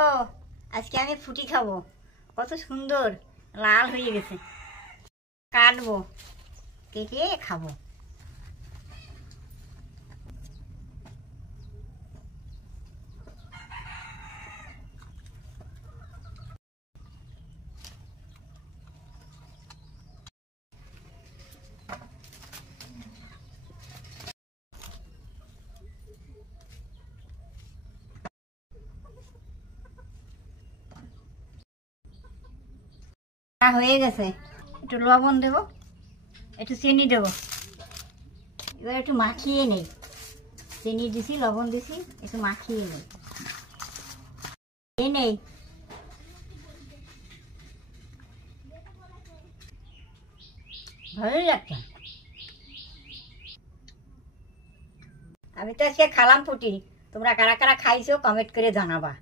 দেখো আজকে আমি ফুটি খাবো। কত সুন্দর লাল হয়ে গেছে। কাটবো, কেটে খাবো। হয়ে গেছে, একটু লবণ দেবো, একটু চিনি দেবো। এবার একটু মাখিয়ে নেই। চিনি দিছি, লবণ দিছি, একটু মাখিয়ে নেই। নেই ভালোই লাগছে। আমি তো আজকে খালাম ফুটি। তোমরা কারা কারা খাইছো কমেন্ট করে জানাবা।